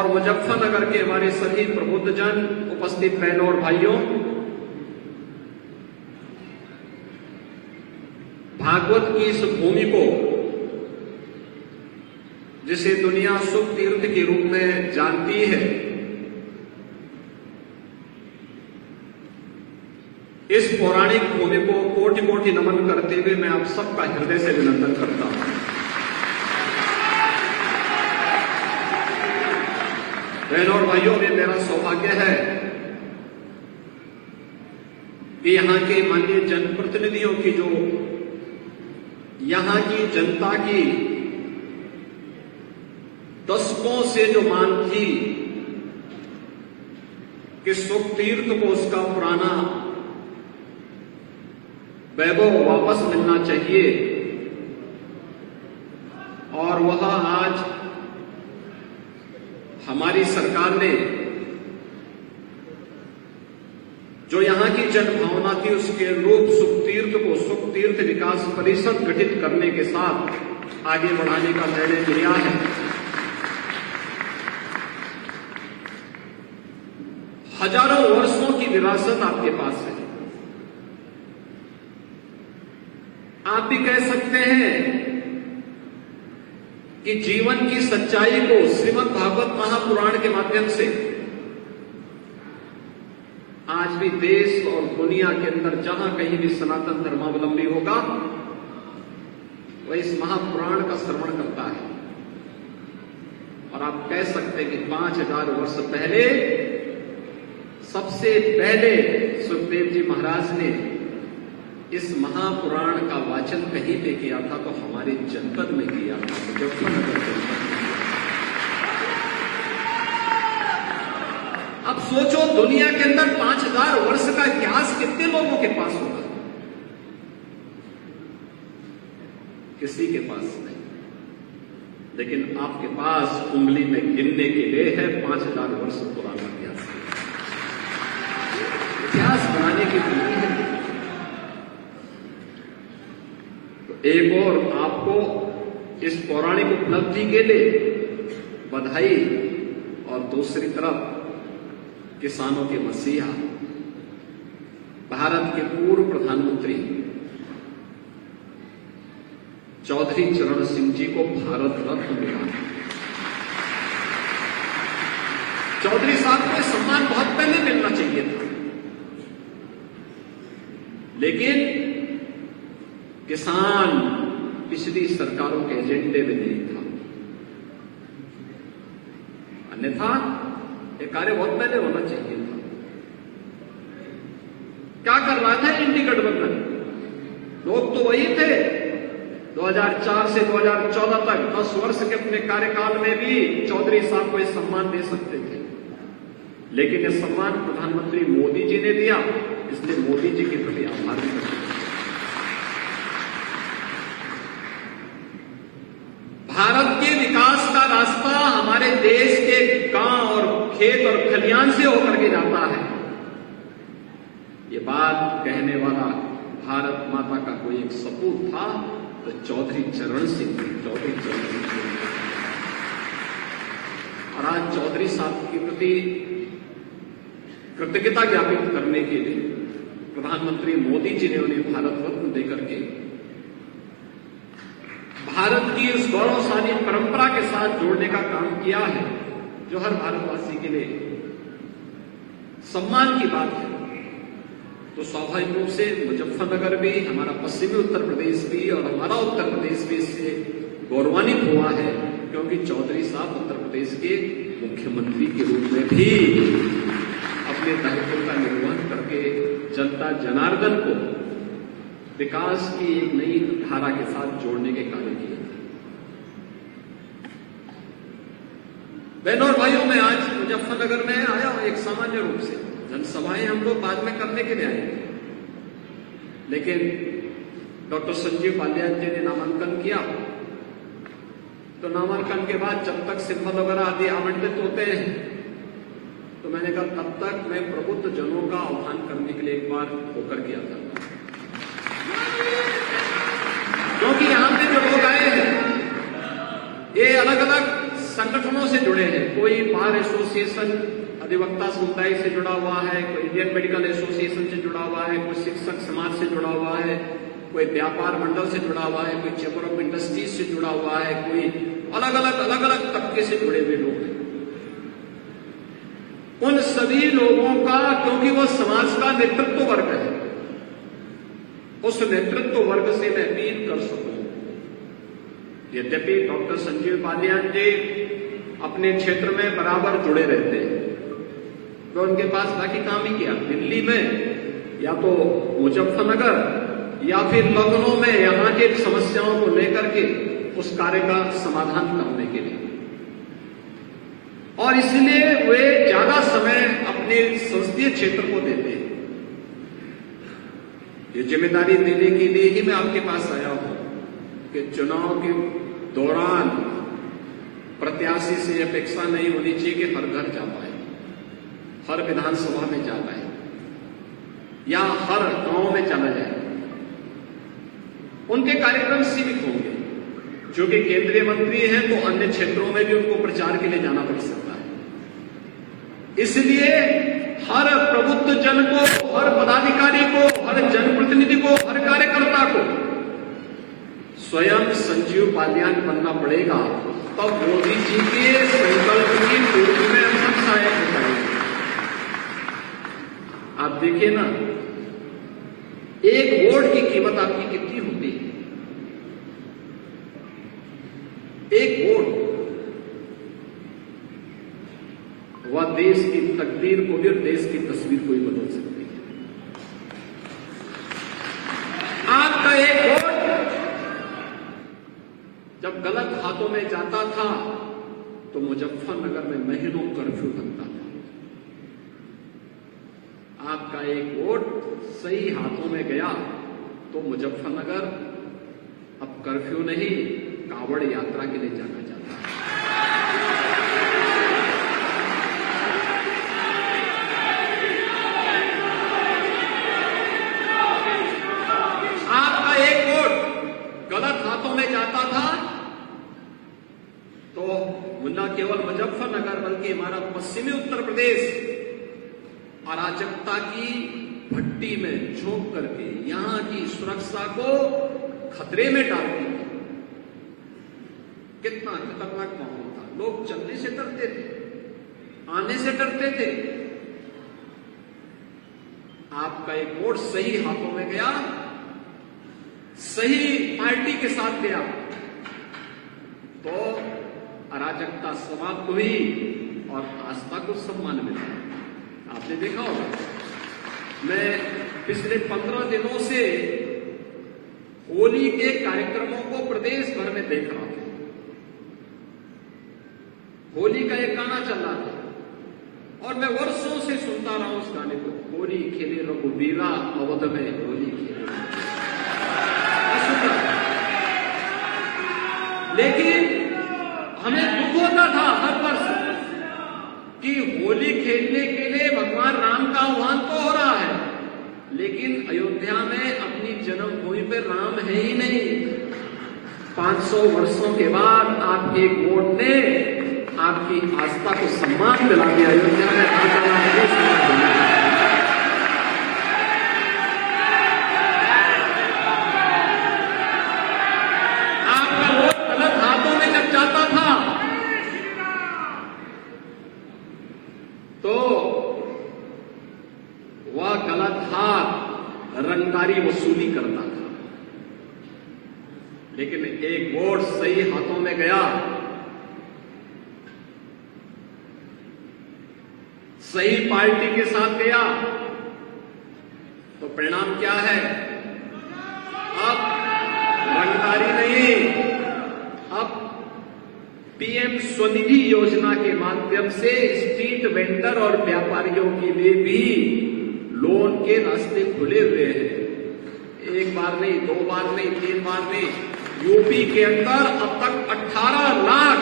और मुजफ्फरनगर के हमारे सभी प्रबुद्धजन, उपस्थित बहनों और भाइयों, भागवत की इस भूमि को, जिसे दुनिया सुख तीर्थ के रूप में जानती है, इस पौराणिक भूमि को कोटि कोटि नमन करते हुए मैं आप सबका हृदय से अभिनंदन करता हूं। बहनों और भाइयों, में मेरा सौभाग्य है कि यहां के माननीय जनप्रतिनिधियों की, जो यहां की जनता की दशकों से जो मांग थी कि सुख तीर्थ को उसका पुराना वैभव वापस मिलना चाहिए, और वह आज हमारी सरकार ने जो यहां की जनभावना थी उसके अनुरूप सुख तीर्थ को सुख तीर्थ विकास परिषद गठित करने के साथ आगे बढ़ाने का निर्णय लिया है। हजारों वर्षों की विरासत आपके पास है। आप भी कह सकते हैं कि जीवन की सच्चाई को श्रीमद् भागवत महापुराण के माध्यम से आज भी देश और दुनिया के अंदर जहां कहीं भी सनातन धर्मावलंबी होगा वह इस महापुराण का श्रवण करता है। और आप कह सकते हैं कि 5000 वर्ष पहले सबसे पहले सुखदेव जी महाराज ने इस महापुराण का वाचन कहीं पे किया था, तो हमारे जनपद में किया था, मुजफ्फरनगर जनपद में। अब सोचो, दुनिया के अंदर 5000 वर्ष का इतिहास कितने लोगों के पास होगा? किसी के पास नहीं। लेकिन आपके पास उंगली में गिनने के लिए है 5000 वर्ष पुराना इतिहास। इतिहास बनाने की विधि है। एक और आपको इस पौराणिक उपलब्धि के लिए बधाई, और दूसरी तरफ किसानों के मसीहा, भारत के पूर्व प्रधानमंत्री चौधरी चरण सिंह जी को भारत रत्न मिला। चौधरी साहब को सम्मान बहुत पहले मिलना चाहिए था, लेकिन किसान पिछली सरकारों के एजेंडे में नहीं था। अन्यथा ये कार्य बहुत पहले होना चाहिए था। क्या कर रहा था इंडी गठबंधन? लोग तो वही थे 2004 से 2014 तक 10 वर्ष के अपने कार्यकाल में भी चौधरी साहब को यह सम्मान दे सकते थे, लेकिन यह सम्मान प्रधानमंत्री मोदी जी ने दिया, इसलिए मोदी जी के प्रति आभार व्यक्त करते हैं। भारत के विकास का रास्ता हमारे देश के गांव और खेत और खलियान से होकर के जाता है। ये बात कहने वाला भारत माता का कोई एक सपूत था तो चौधरी चरण सिंह। और आज चौधरी साहब के प्रति कृतज्ञता ज्ञापित करने के लिए प्रधानमंत्री मोदी जी ने उन्हें भारत रत्न देकर के भारत की उस गौरवशाली परंपरा के साथ जोड़ने का काम किया है, जो हर भारतवासी के लिए सम्मान की बात है। तो स्वाभाविक रूप से मुजफ्फरनगर भी, हमारा पश्चिमी उत्तर प्रदेश भी और हमारा उत्तर प्रदेश भी इससे गौरवान्वित हुआ है, क्योंकि चौधरी साहब उत्तर प्रदेश के मुख्यमंत्री के रूप में भी अपने दायित्व का निर्वहन करके जनता जनार्दन को विकास की एक नई धारा के साथ जोड़ने के कार्य किए। बहनों और भाइयों, मैं आज मुजफ्फरनगर में आया हूं एक सामान्य रूप से। जनसभाएं हम लोग बाद में करने के लिए आए थे, लेकिन डॉक्टर संजीव बालियान जी ने नामांकन किया, तो नामांकन के बाद जब तक सिंबल वगैरह आदि आवंटित होते हैं, तो मैंने कहा तब तक मैं प्रबुद्ध जनों का आह्वान करने के लिए एक बार होकर किया था, क्योंकि यहां पे जो लोग आए हैं ये अलग अलग संगठनों से जुड़े हैं। कोई बार एसोसिएशन अधिवक्ता समुदाय से जुड़ा हुआ है, कोई इंडियन मेडिकल एसोसिएशन से जुड़ा हुआ है, कोई शिक्षक समाज से जुड़ा हुआ है, कोई व्यापार मंडल से जुड़ा हुआ है, कोई चैम्बर ऑफ इंडस्ट्रीज से जुड़ा हुआ है, कोई अलग अलग तबके से जुड़े हुए लोग हैं। उन सभी लोगों का, क्योंकि वो समाज का नेतृत्व वर्ग है, उस नेतृत्व वर्ग से मैं अपील कर सकूं। यद्यपि डॉक्टर संजीव बालियान जी अपने क्षेत्र में बराबर जुड़े रहते हैं, तो उनके पास बाकी काम ही किया, दिल्ली में या तो मुजफ्फरनगर या फिर लखनऊ में यहां के समस्याओं को लेकर के उस कार्य का समाधान करने के लिए, और इसलिए वे ज्यादा समय अपने संसदीय क्षेत्र को देते हैं। ये जिम्मेदारी देने के लिए ही मैं आपके पास आया हूं कि चुनाव के दौरान प्रत्याशी से अपेक्षा नहीं होनी चाहिए कि हर घर जा पाए, हर विधानसभा में जा पाए या हर गांव में चला जाए। उनके कार्यक्रम सीमित होंगे, जो कि केंद्रीय मंत्री हैं तो अन्य क्षेत्रों में भी उनको प्रचार के लिए जाना पड़ सकता है। इसलिए हर प्रबुद्ध जन को, हर पदाधिकारी को, हर जनप्रतिनिधि को, हर कार्यकर्ता को स्वयं संजीव बालियान बनना पड़ेगा, तब मोदी जी के संकल्प की पूर्ति में हम सहायक हो पाएंगे। आप देखिए ना, एक वोट की कीमत आपकी कितनी होती है? एक वोट वह देश की तकदीर को भी और देश की तस्वीर को भी बदल सकती है। आपका एक वोट जब गलत हाथों में जाता था तो मुजफ्फरनगर में महीनों कर्फ्यू लगता था। आपका एक वोट सही हाथों में गया तो मुजफ्फरनगर अब कर्फ्यू नहीं, कांवड़ यात्रा के लिए जाना चाहता है। आपका एक वोट गलत हाथों में जाता था तो न केवल मुजफ्फरनगर बल्कि हमारा पश्चिमी उत्तर प्रदेश अराजकता की भट्टी में झोंक करके यहां की सुरक्षा को खतरे में डालती थी। कितना खतरनाक माहौल था, लोग चलने से डरते थे, आने से डरते थे। आपका एक वोट सही हाथों में गया, सही पार्टी के साथ गया तो अराजकता समाप्त हुई और आस्था को सम्मान मिला। आपने देखा होगा, मैं पिछले 15 दिनों से होली के कार्यक्रमों को प्रदेश भर में देख रहा था। होली का एक गाना चल रहा था और मैं वर्षों से सुनता रहा हूं उस गाने को, होली खेले रघुबीरा अवध में होली खेले। लेकिन हमें दुख होता था हर वर्ष कि होली खेलने के लिए भगवान राम का आह्वान तो हो रहा है, लेकिन अयोध्या में अपनी जन्मभूमि पर राम है ही नहीं। 500 वर्षों के बाद आपके एक वोट ने आपकी आस्था को सम्मान दिला दिया। अयोध्या में आपका वोट गलत हाथों में जब जाता था तो वह गलत हाथ रंगदारी वसूली करता था, लेकिन एक वोट सही हाथों में गया, सही पार्टी के साथ गया तो परिणाम क्या है? अब रंगदारी नहीं, अब पीएम स्वनिधि योजना के माध्यम से स्ट्रीट वेंडर और व्यापारियों के लिए भी लोन के रास्ते खुले हुए हैं। एक बार नहीं, 2 बार नहीं, 3 बार नहीं, यूपी के अंदर अब तक 18 लाख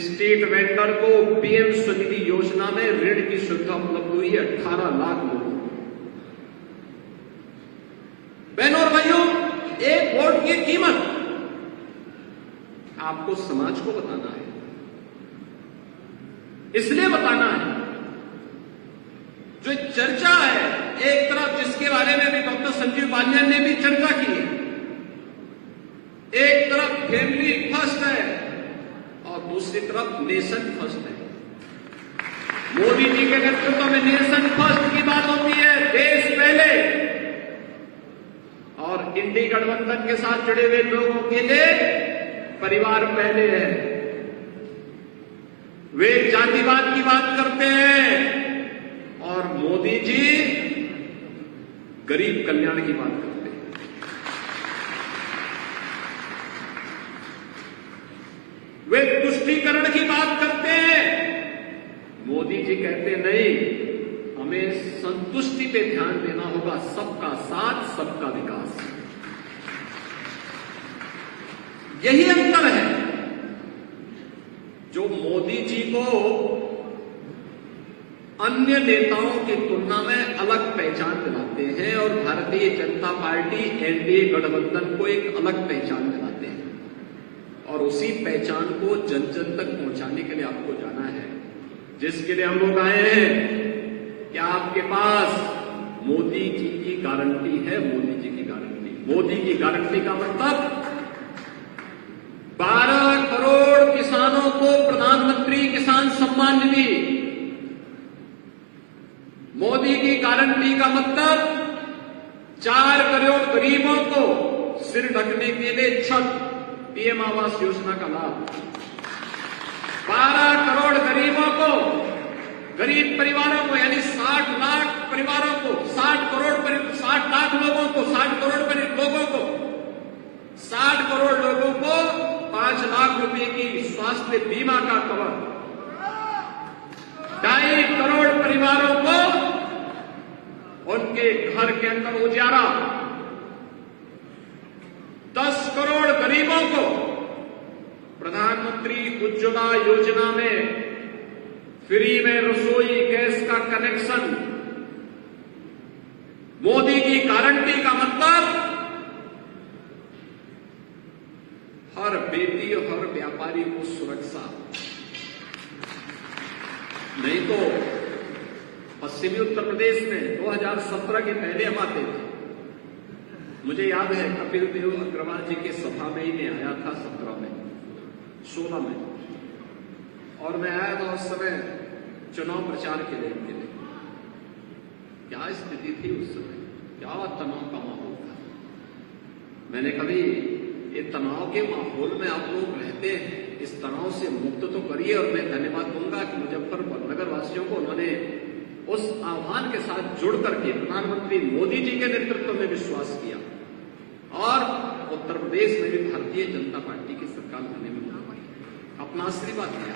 स्ट्रीट वेंडर को पीएम स्वनिधि योजना में ऋण की सुविधा उपलब्ध हुई है। 18 लाख लोगों को। बहनों और भाइयों, एक वोट की कीमत आपको समाज को बताना है, इसलिए बताना है। जो चर्चा है एक तरफ, जिसके बारे में भी डॉक्टर संजीव बालियान ने भी चर्चा की है, एक तरफ फैमिली फर्स्ट है और दूसरी तरफ नेशन फर्स्ट है। मोदी जी के नेतृत्व में नेशन फर्स्ट की बात होती है, देश पहले, और इंडी गठबंधन के साथ जुड़े हुए लोगों के लिए परिवार पहले है। वे जातिवाद की बात करते हैं और मोदी जी गरीब कल्याण की बात करते हैं। वे तुष्टीकरण की बात करते हैं, मोदी जी कहते नहीं, हमें संतुष्टि पे ध्यान देना होगा, सबका साथ सबका विकास। यही अंतर है जो मोदी जी को अन्य नेताओं की तुलना में अलग पहचान दिलाते हैं और भारतीय जनता पार्टी एनडीए गठबंधन को एक अलग पहचान दिलाते हैं। और उसी पहचान को जन जन तक पहुंचाने के लिए आपको जाना है, जिसके लिए हम लोग आए हैं। क्या आपके पास मोदी जी की गारंटी है? मोदी जी की गारंटी, मोदी की गारंटी का मतलब 12 करोड़ किसानों को प्रधानमंत्री किसान सम्मान निधि। मोदी की गारंटी का मतलब 4 करोड़ गरीबों को सिर ढकने के लिए छत, पीएम आवास योजना का लाभ। 12 करोड़ गरीबों को, गरीब परिवारों को, यानी 60 लाख परिवारों को, 60 लाख लोगों को, 60 करोड़ लोगों को, 60 करोड़ लोगों को 5 लाख रुपए की स्वास्थ्य बीमा का कवर, 2.5 करोड़ परिवारों को उनके घर के अंदर उजाला, 10 करोड़ गरीबों को प्रधानमंत्री उज्ज्वला योजना में फ्री में रसोई गैस का कनेक्शन। मोदी की गारंटी का मतलब हर बेटी और हर व्यापारी को सुरक्षा। नहीं तो पश्चिमी उत्तर प्रदेश में 2017 के पहले हम आते थे। मुझे याद है कपिल देव अग्रवाल जी की सभा में ही मैं आया था 16 में, और मैं आया था उस समय चुनाव प्रचार के लिए। क्या स्थिति थी उस समय, क्या तनाव का माहौल था। मैंने कभी ये तनाव के माहौल में आप लोग रहते हैं, इस तनाव से मुक्त तो करिए। और मैं धन्यवाद दूंगा कि मुजफ्फरपुर नगर वासियों को उन्होंने उस आह्वान के साथ जुड़ करके प्रधानमंत्री मोदी जी के नेतृत्व में विश्वास किया और उत्तर प्रदेश में भी भारतीय जनता पार्टी की सरकार बनने में अपना आशीर्वाद दिया।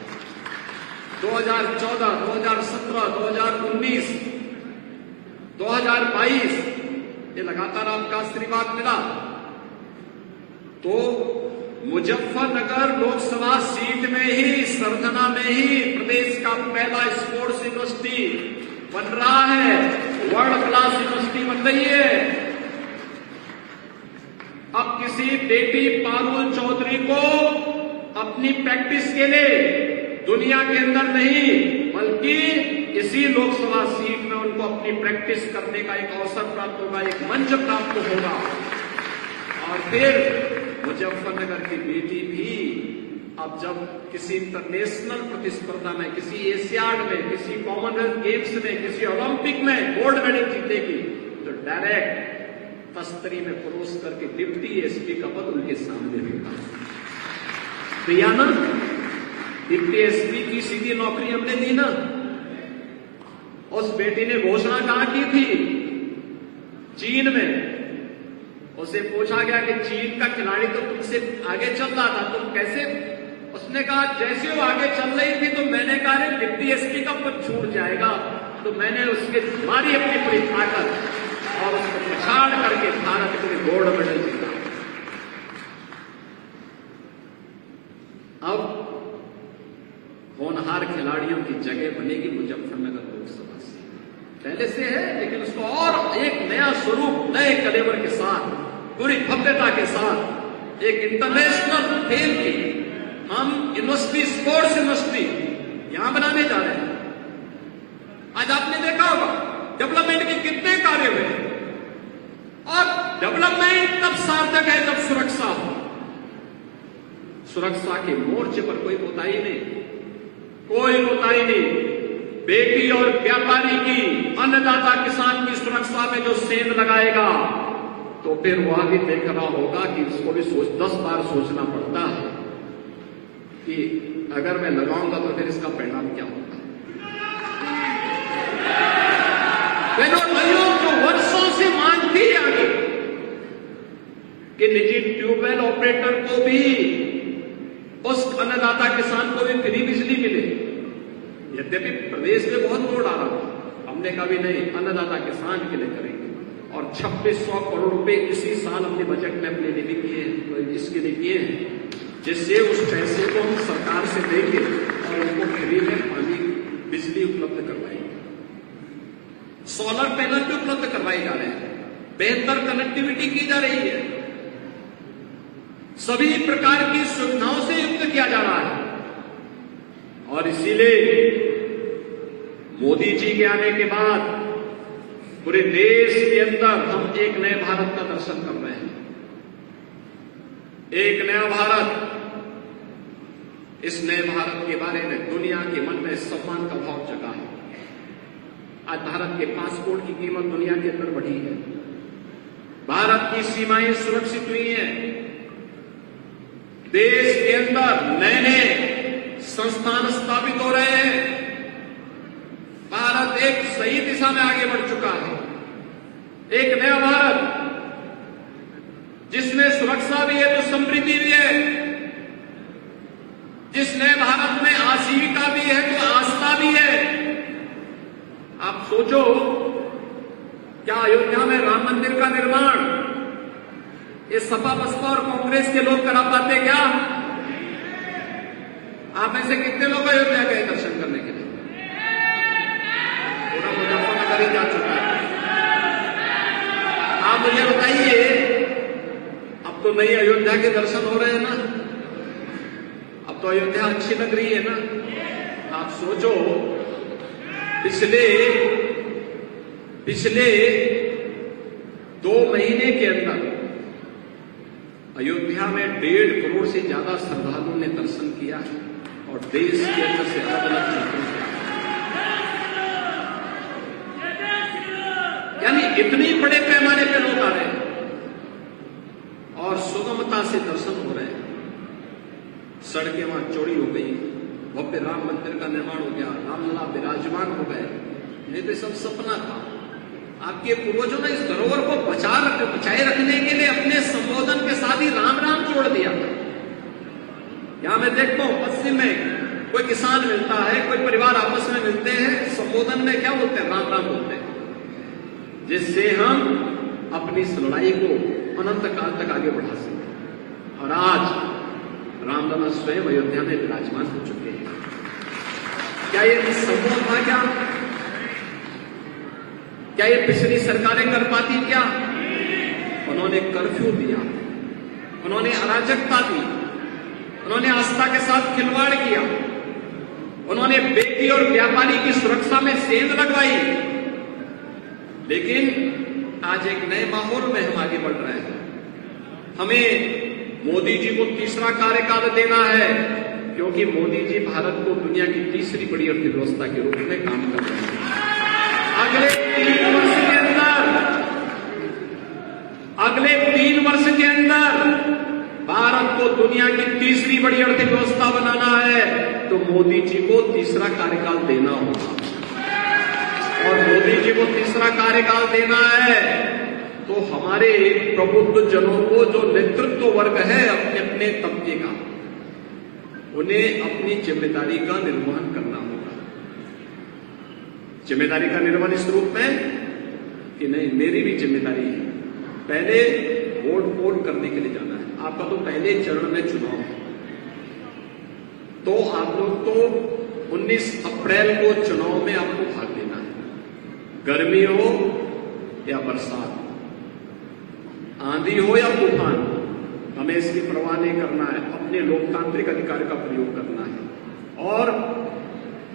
2014, 2017, 2019, 2022 ये लगातार आपका आशीर्वाद मिला। तो मुजफ्फरनगर लोकसभा सीट में ही, सरथना में ही प्रदेश का पहला स्पोर्ट्स यूनिवर्सिटी बन रहा है, वर्ल्ड क्लास यूनिवर्सिटी बन रही है। अब किसी बेटी पारुल चौधरी को अपनी प्रैक्टिस के लिए दुनिया के अंदर नहीं, बल्कि इसी लोकसभा सीट में उनको अपनी प्रैक्टिस करने का एक अवसर प्राप्त होगा, एक मंच प्राप्त होगा। और फिर मुजफ्फरनगर की बेटी भी अब जब किसी इंटरनेशनल प्रतिस्पर्धा में, किसी एशियाड में, किसी कॉमनवेल्थ गेम्स में, किसी ओलंपिक में गोल्ड मेडल जीतेगी तो डायरेक्ट तस्तरी में परोस करके डिप्टी एसपी का पद उनके सामने होगा। प्रिया ना, डिप्टी एसपी की सीधी नौकरी हमने दी ना। उस बेटी ने घोषणा कहां की थी? चीन में। उसे पूछा गया कि चीन का खिलाड़ी तो तुमसे आगे चल रहा था, तुम कैसे? उसने कहा जैसे वो आगे चल रही थी तो मैंने कहा डिप्टी एसपी का पद छूट जाएगा, तो मैंने उसके मारी अपनी पूरी ताकत और उसको पछाड़ करके भारत को गोल्ड मेडल जीता। अब होनहार खिलाड़ियों की जगह बनेगी मुजफ्फरनगर लोकसभा से, पहले से है, लेकिन उसको और एक नया स्वरूप, नए कलेवर के साथ, पूरी भव्यता के साथ, एक इंटरनेशनल खेल की हम यूनिवर्सिटी, स्पोर्ट्स यूनिवर्सिटी यहां बनाने जा रहे हैं। आज आपने देखा होगा डेवलपमेंट के कितने कार्य हुए, और डेवलपमेंट तब सार्थक है जब सुरक्षा हो। सुरक्षा के मोर्चे पर कोई कोताही नहीं, कोई कोताही नहीं। बेटी और व्यापारी की, अन्नदाता किसान की सुरक्षा में जो सेंध लगाएगा, तो फिर वह भी देख रहा होगा कि उसको भी 10 बार सोचना पड़ता है कि अगर मैं लगाऊंगा तो फिर इसका परिणाम क्या होगा। बहनों भाइयों, जो वर्षों से मांग थी आगे कि निजी ट्यूबवेल ऑपरेटर को भी, उस अन्नदाता किसान को भी फ्री बिजली मिले। यद्यपि प्रदेश में बहुत लोड आ रहा था, हमने कहा भी नहीं, अन्नदाता किसान के लिए करेंगे, और 2600 करोड़ रुपए इसी साल हमने बजट में अपने लिए किए हैं, तो इसके लिए किए हैं, जिससे उस पैसे को हम सरकार से देंगे और उनको फ्री में पानी बिजली उपलब्ध करवाएंगे। सोलर पैनल भी उपलब्ध करवाए जा रहे हैं, बेहतर कनेक्टिविटी की जा रही है, सभी प्रकार की सुविधाओं से युक्त किया जा रहा है। और इसीलिए मोदी जी के आने के बाद पूरे देश के अंदर हम एक नए भारत का दर्शन कर रहे हैं। एक नया भारत, इस नए भारत के बारे में दुनिया के मन में सम्मान का भाव जगा है। आज भारत के पासपोर्ट की कीमत दुनिया के अंदर बढ़ी है, भारत की सीमाएं सुरक्षित हुई हैं, देश के अंदर नए नए संस्थान स्थापित हो रहे हैं, भारत एक सही दिशा में आगे बढ़ चुका है। एक नया भारत जिसमें सुरक्षा भी है तो समृद्धि भी है, जिस नए भारत में आजीविका भी है तो आस्था भी है। आप सोचो, क्या अयोध्या में राम मंदिर का निर्माण ये सपा बसपा और कांग्रेस के लोग करा पाते क्या? आप में से कितने लोग अयोध्या गए दर्शन करने के लिए? पूरा मुजफ्फरनगर ही जा चुका है। आप मुझे बताइए, अब तो नई अयोध्या के दर्शन हो रहे हैं ना, अब तो अयोध्या अच्छी लग रही है ना। आप सोचो, पिछले 2 महीने के अंदर अयोध्या में 1.5 करोड़ से ज्यादा श्रद्धालुओं ने दर्शन किया, और देश के अंदर से अलग अलग क्षेत्रों से, यानी इतनी बड़े पैमाने पे लोग आ रहे हैं और सुगमता से दर्शन हो रहे हैं। सड़कें वहां चौड़ी हो गई, भव्य राम मंदिर का निर्माण हो गया, रामलला विराजमान हो गए। ये तो सब सपना था। आपके पूर्वजों ने इस धरोहर को बचाए रखने के लिए अपने संबोधन के साथ ही राम राम जोड़ दिया। यहां मैं देखता हूं पश्चिम में कोई किसान मिलता है, कोई परिवार आपस में मिलते हैं, संबोधन में क्या बोलते हैं? राम राम बोलते हैं, जिससे हम अपनी इस लड़ाई को अनंत काल तक आगे बढ़ा सकें। और आज रामलला स्वयं अयोध्या में विराजमान हो चुके हैं। क्या ये संभव था? क्या ये पिछली सरकारें कर पाती? क्या उन्होंने कर्फ्यू दिया, उन्होंने अराजकता दी, उन्होंने आस्था के साथ खिलवाड़ किया, उन्होंने बेटी और व्यापारी की सुरक्षा में सेंध लगवाई। लेकिन आज एक नए माहौल में हम आगे बढ़ रहे हैं। हमें मोदी जी को तीसरा कार्यकाल देना है, क्योंकि मोदी जी भारत को दुनिया की तीसरी बड़ी अर्थव्यवस्था के रूप में काम कर रहे हैं। अगले 3 वर्ष के अंदर भारत को दुनिया की तीसरी बड़ी अर्थव्यवस्था बनाना है, तो मोदी जी को तीसरा कार्यकाल देना होगा। और मोदी जी को तीसरा कार्यकाल देना है तो हमारे प्रबुद्ध जनों को, जो नेतृत्व वर्ग है अपने अपने तबके का, उन्हें अपनी जिम्मेदारी का निर्वहन करना होगा। जिम्मेदारी का निर्वहन इस रूप में कि नहीं, मेरी भी जिम्मेदारी है, पहले वोट करने के लिए जाना है। आपका तो पहले चरण में चुनाव है, तो आप लोग तो 19 अप्रैल को चुनाव में आपको भाग लेना है। गर्मी हो या बरसात, आंधी हो या तूफान, हमें इसकी परवाह नहीं करना है, अपने लोकतांत्रिक अधिकार का प्रयोग करना है और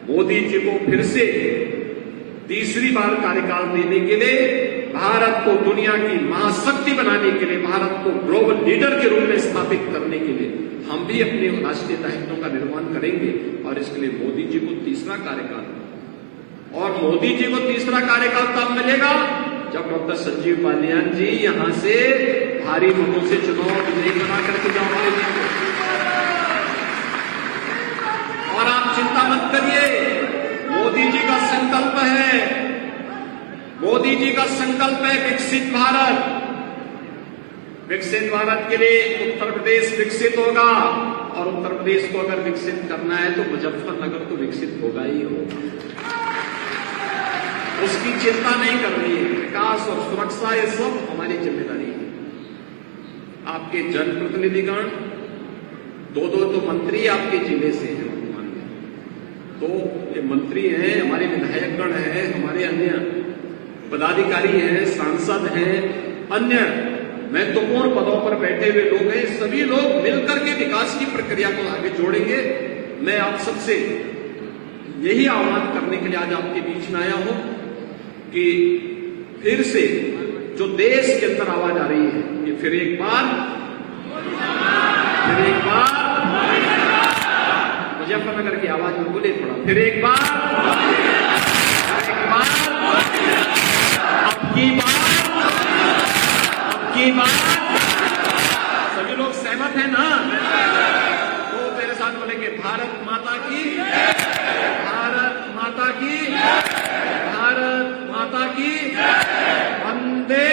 मोदी जी को फिर से तीसरी बार कार्यकाल देने के लिए, भारत को दुनिया की महाशक्ति बनाने के लिए, भारत को ग्लोबल लीडर के रूप में स्थापित करने के लिए हम भी अपने राष्ट्रीय दायित्वों का निर्वहन करेंगे। और इसके लिए मोदी जी को तीसरा कार्यकाल, और मोदी जी को तीसरा कार्यकाल तब मिलेगा जब डॉक्टर संजीव बालियान जी यहां से भारी मतों से चुनाव विजयी बना करके जाओगे। और आप चिंता मत करिए, मोदी जी का संकल्प है, मोदी जी का संकल्प है विकसित भारत। विकसित भारत के लिए उत्तर प्रदेश विकसित होगा, और उत्तर प्रदेश को अगर विकसित करना है तो मुजफ्फरनगर तो विकसित होगा ही होगा। उसकी चिंता नहीं करनी है। विकास और सुरक्षा ये सब हमारी जिम्मेदारी है। आपके जनप्रतिनिधिगण दो तो मंत्री आपके जिले से हैं वर्तमान में, तो ये मंत्री हैं, हमारे विधायकगण हैं, हमारे अन्य पदाधिकारी हैं, सांसद हैं, अन्य महत्वपूर्ण पदों पर बैठे हुए लोग हैं। सभी लोग मिलकर के विकास की प्रक्रिया को आगे जोड़ेंगे। मैं आप सबसे यही आह्वान करने के लिए आज आपके बीच में आया हूं कि फिर से जो देश के अंदर आवाज आ रही है, कि फिर एक बार मुजफ्फरनगर की आवाज में बोले थोड़ा, फिर एक बार अब की बार सभी लोग सहमत हैं ना? तो मेरे साथ बोलेंगे भारत माता की, भारत माता की, भारत माता की, वंदे